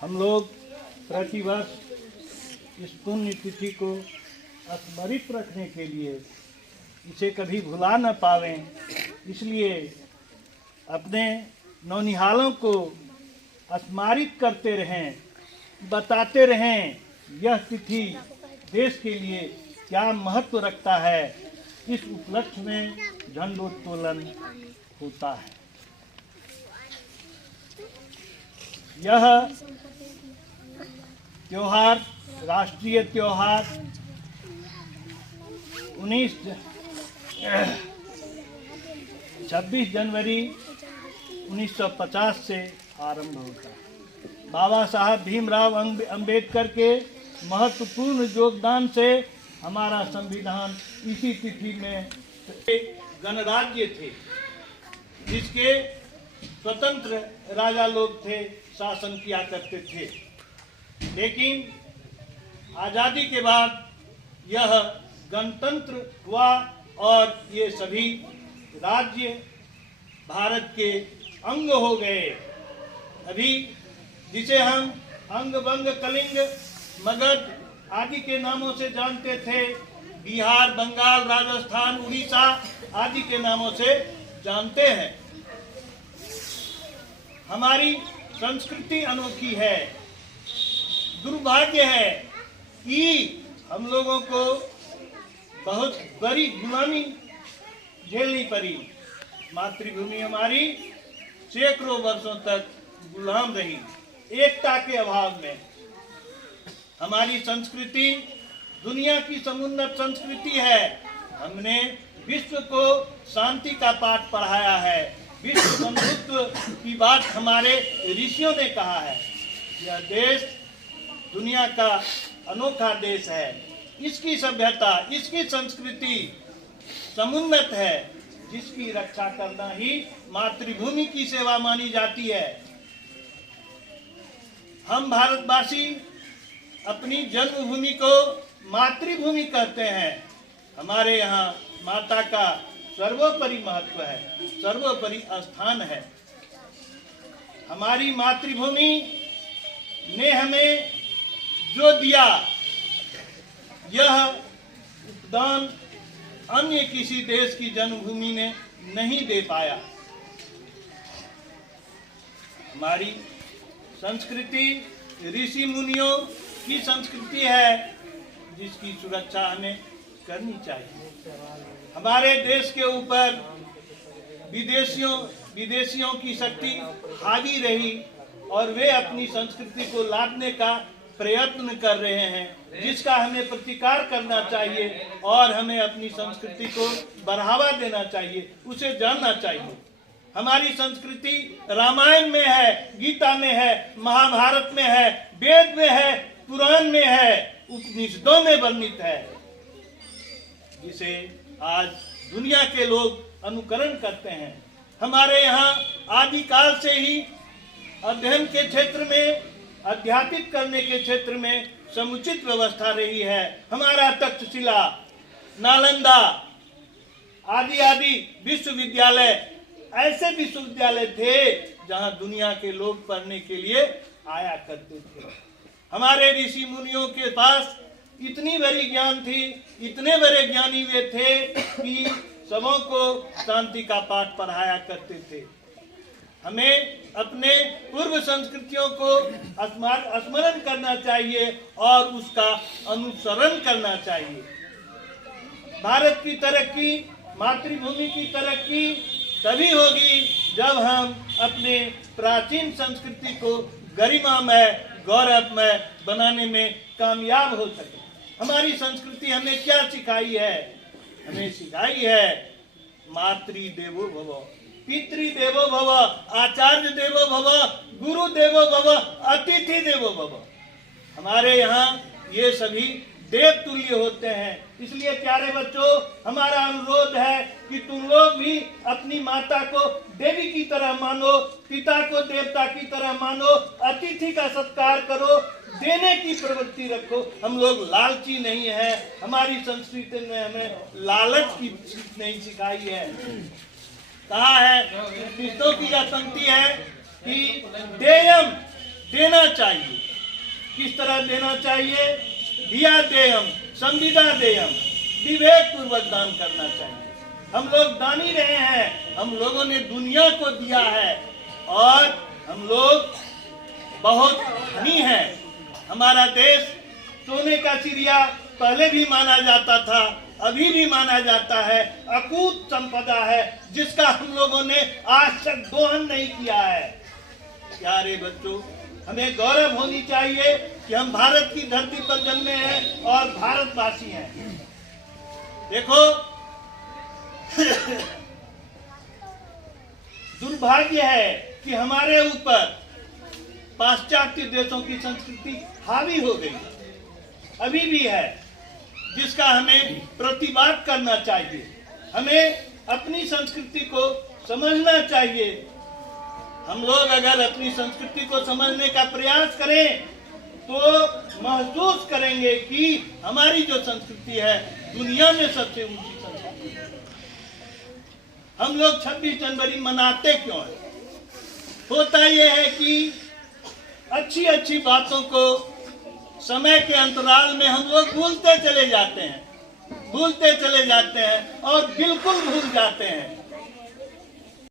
हम लोग प्रतिवर्ष इस पुण्य तिथि को स्मरित रखने के लिए इसे कभी भुला न पावें, इसलिए अपने नौनिहालों को स्मरित करते रहें, बताते रहें यह तिथि देश के लिए क्या महत्व रखता है। इस उपलक्ष्य में झंडोत्तोलन होता है। यह त्योहार, राष्ट्रीय त्योहार 26 जनवरी 1950 से आरंभ होता है। बाबा साहब भीमराव अंबेडकर के महत्वपूर्ण योगदान से हमारा संविधान इसी तिथि में गणराज्य थे, जिसके स्वतंत्र राजा लोग थे, शासन किया करते थे। लेकिन आज़ादी के बाद यह गणतंत्र हुआ और ये सभी राज्य भारत के अंग हो गए। अभी जिसे हम अंग, बंग, कलिंग, मगध आदि के नामों से जानते थे, बिहार, बंगाल, राजस्थान, उड़ीसा आदि के नामों से जानते हैं। हमारी संस्कृति अनोखी है। दुर्भाग्य है कि हम लोगों को बहुत बड़ी गुलामी झेलनी पड़ी। मातृभूमि हमारी सैकड़ों वर्षों तक गुलाम रही, एकता के अभाव में। हमारी संस्कृति दुनिया की समुन्नत संस्कृति है। हमने विश्व को शांति का पाठ पढ़ाया है। विश्व बंधुत्व की बात हमारे ऋषियों ने कहा है। यह देश दुनिया का अनोखा देश है। इसकी सभ्यता, इसकी संस्कृति समुन्नत है, जिसकी रक्षा करना ही मातृभूमि की सेवा मानी जाती है। हम भारतवासी अपनी जन्मभूमि को मातृभूमि कहते हैं। हमारे यहाँ माता का सर्वोपरि महत्व है, सर्वोपरि स्थान है। हमारी मातृभूमि ने हमें जो दिया, यह उपदान अन्य किसी देश की जन्मभूमि ने नहीं दे पाया। हमारी संस्कृति ऋषि मुनियों की संस्कृति है, जिसकी सुरक्षा हमें करनी चाहिए। हमारे देश के ऊपर विदेशियों की शक्ति हावी रही और वे अपनी संस्कृति को लादने का प्रयत्न कर रहे हैं, जिसका हमें प्रतिकार करना चाहिए और हमें अपनी संस्कृति को बढ़ावा देना चाहिए, उसे जानना चाहिए। हमारी संस्कृति रामायण में है, गीता में है, महाभारत में है, वेद में है, पुराण में है, उपनिषदों में वर्णित है, जिसे आज दुनिया के लोग अनुकरण करते हैं। हमारे यहाँ आदिकाल से ही अध्ययन के क्षेत्र में, अध्यापित करने के क्षेत्र में समुचित व्यवस्था रही है। हमारा तक्षशिला, नालंदा आदि विश्वविद्यालय ऐसे विश्वविद्यालय थे जहां दुनिया के लोग पढ़ने के लिए आया करते थे। हमारे ऋषि मुनियों के पास इतनी बड़ी ज्ञान थी, इतने बड़े ज्ञानी वे थे कि सबों को शांति का पाठ पढ़ाया करते थे। हमें अपने पूर्व संस्कृतियों को स्मरण करना चाहिए और उसका अनुसरण करना चाहिए। भारत की तरक्की, मातृभूमि की तरक्की तभी होगी जब हम अपने प्राचीन संस्कृति को गरिमामय, गौरवमय बनाने में कामयाब हो सके। हमारी संस्कृति हमें क्या सिखाई है? हमें सिखाई है मातृ देवो भव, पितृ देवो भव, आचार्य देवो भव, गुरु देवो भव, अतिथि देवो भव। हमारे यहाँ ये सभी देव तुल्य होते हैं। इसलिए प्यारे बच्चों, हमारा अनुरोध है कि तुम लोग भी अपनी माता को देवी की तरह मानो, पिता को देवता की तरह मानो, अतिथि का सत्कार करो, देने की प्रवृत्ति रखो। हम लोग लालची नहीं है। हमारी संस्कृति ने हमें लालच की सीख नहीं सिखाई है। कहा है, उपनिषदों की यह पंक्ति है कि देयम देना चाहिए। किस तरह देना चाहिए? दिया देयम संविदा देयम, विवेक पूर्वक दान करना चाहिए। हम लोग दानी रहे हैं, हम लोगों ने दुनिया को दिया है और हम लोग बहुत धनी हैं। हमारा देश सोने का चिड़िया पहले भी माना जाता था, अभी भी माना जाता है, अकूत संपदा है जिसका हम लोगों ने आज तक दोहन नहीं किया है। प्यारे बच्चों, हमें गौरव होनी चाहिए कि हम भारत की धरती पर जन्मे हैं और भारतवासी हैं। देखो दुर्भाग्य है कि हमारे ऊपर पाश्चात्य देशों की संस्कृति हावी हो गई, अभी भी है, जिसका हमें प्रतिवाद करना चाहिए। हमें अपनी संस्कृति को समझना चाहिए। हम लोग अगर अपनी संस्कृति को समझने का प्रयास करें तो महसूस करेंगे कि हमारी जो संस्कृति है दुनिया में सबसे ऊंची संस्कृति है। हम लोग 26 जनवरी मनाते क्यों हैं? होता यह है कि अच्छी अच्छी बातों को समय के अंतराल में हम लोग भूलते चले जाते हैं और बिल्कुल भूल जाते हैं